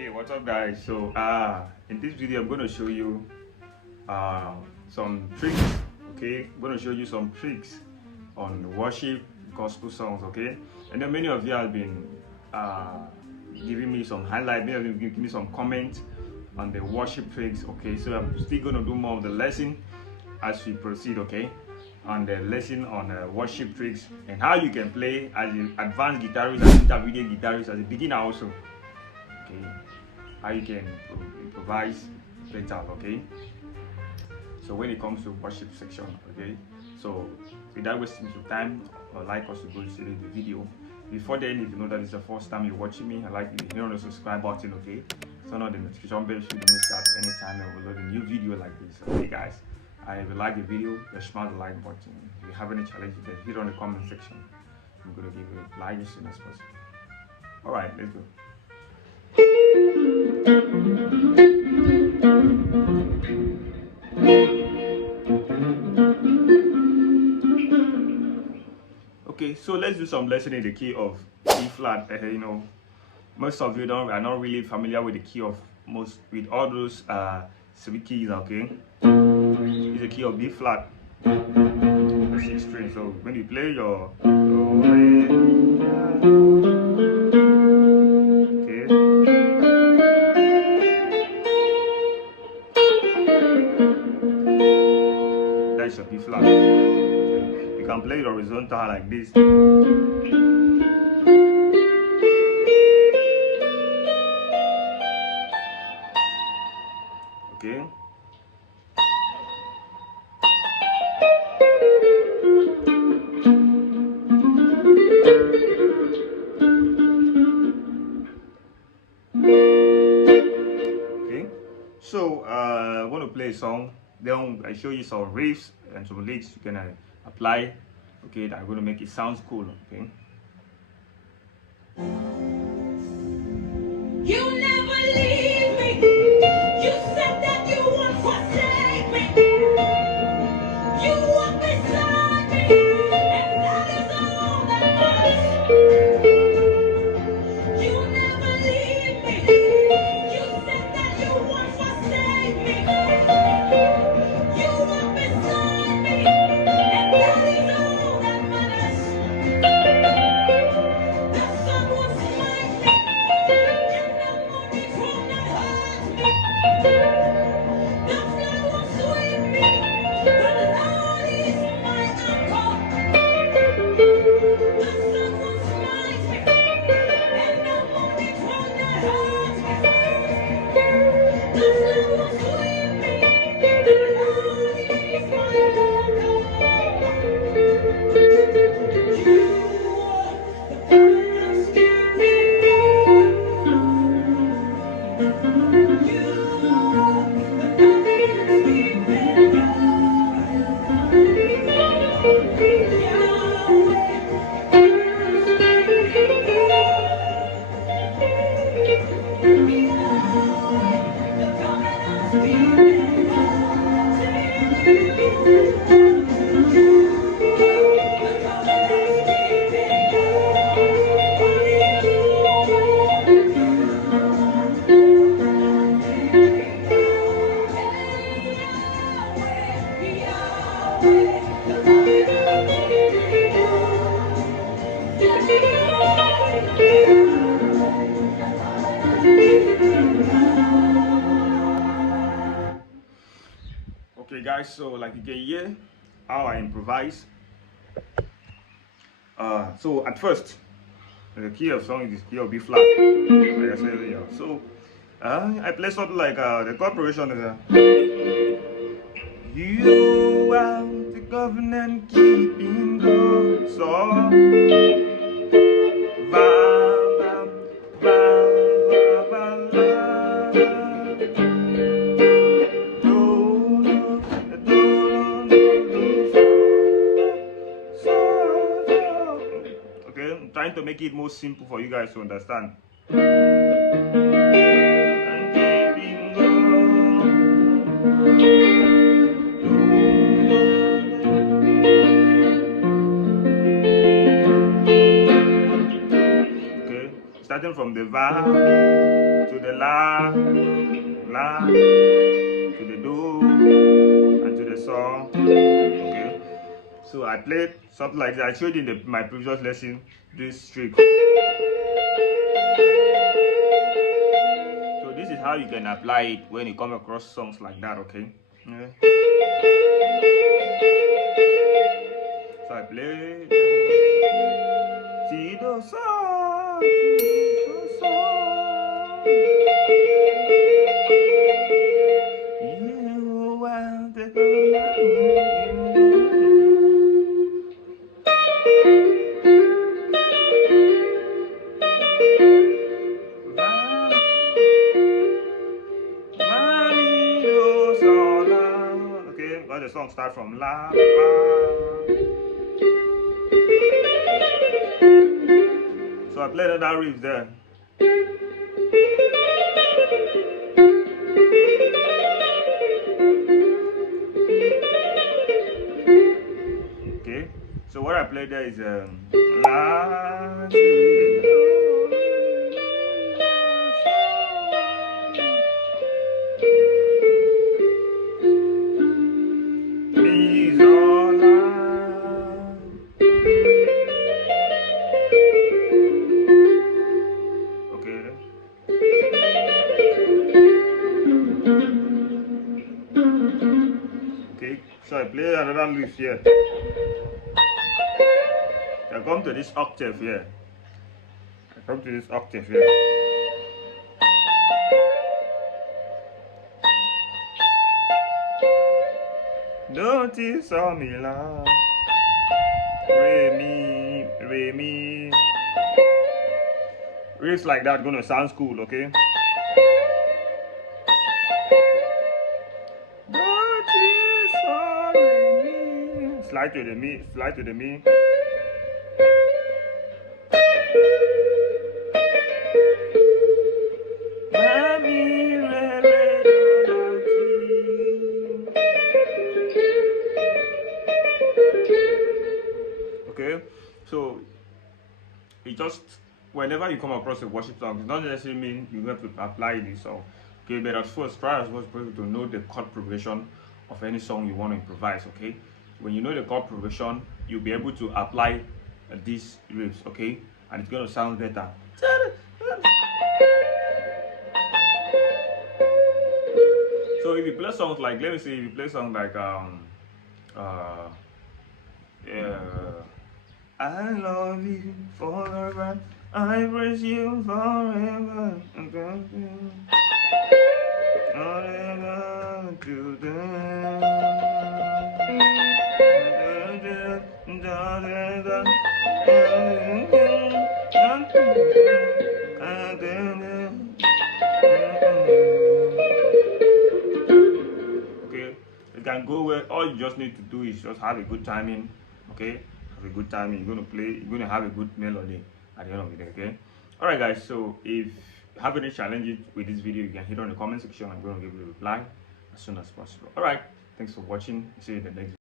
Hey, what's up guys? So in this video I'm going to show you some tricks. Okay, I'm going to show you some tricks on worship gospel songs. Okay, and then many of you have been giving me some highlight, many of you give me some comments on the worship tricks. Okay, so I'm still going to do more of the lesson as we proceed. Okay, on the lesson on worship tricks and how you can play as an advanced guitarist, as intermediate guitarist, as a beginner also. Okay, how you can improvise better. Okay, so when it comes to worship section, okay, so without wasting your time, I'd like us to go to the video. Before then, if you know that it's the first time you're watching me, I'd like you to hit on the subscribe button. Okay, turn on the notification bell so you don't miss that anytime I will load a new video like this. Okay guys, if you like the video, just smash the like button. If you have any challenge, you can hit on the comment section. I'm going to give you a like as soon as possible. Alright, let's go. Okay, so let's do some lesson in the key of E flat. You know, most of you are not really familiar with the key of with all those three keys. Okay, it's the key of B flat, the 6th string. So when you play your that's your B flat. Okay. You can play it horizontal like this. Okay. Okay. So I want to play a song. Then I show you some riffs and some licks you can apply. Okay, that are going to make it sound cool. Okay. You never leave me. You said that you won't forsake me. You walk beside me, and that is all that matters. You never leave me. You said that you won't forsake me. You walk beside me, and that is all that matters. The sun will smite me, and the morning will not hurt me. The flood will sweep me, the Lord is my anchor. The sun will smite me, and the morning will not hurt me. The flood will sweep me, the Lord is my anchor. You are the covenant keeping God. You are the covenant keeping God. Yahweh, the covenant keeping Okay guys, so like you can hear how I improvise. So at first the key of song is key of B flat, like I said earlier. So I play something like the chord progression is you are the covenant keeping God. So va va va va va la do do do do so. Okay, I'm trying to make it more simple for you guys to understand. Okay, starting from the va to the la, to the do, and to the sol. Okay, so I played something like that. I showed you in my previous lesson this trick. So this is how you can apply it when you come across songs like that. Okay. Yeah. So I play si do sol, you want to go. Okay, but the song starts from la, so I played that riff there. Okay, so what I played there is la, mi, sol, la. Okay. Okay, so I play another riff here. I come to this octave here. Don't you saw me la, re mi. Riffs like that gonna sound cool, okay? Don't you saw me. Slide to the mi, slide to the mi. Okay, so it just whenever you come across a worship song, it doesn't necessarily mean you have to apply this song. Okay, but at first try as much as possible to know the chord progression of any song you want to improvise. Okay, when you know the chord progression, you'll be able to apply these riffs. Okay, and it's gonna sound better. So if you play songs like, let me say, if you play songs like I love you forever, I praise you forever, forever to okay, it can go well. All you just need to do is just have a good timing. Okay, have a good timing. You're gonna have a good melody at the end of the day. Okay, all right, guys. So if you have any challenges with this video, you can hit on the comment section. I'm gonna give you a reply as soon as possible. All right, thanks for watching. See you in the next video.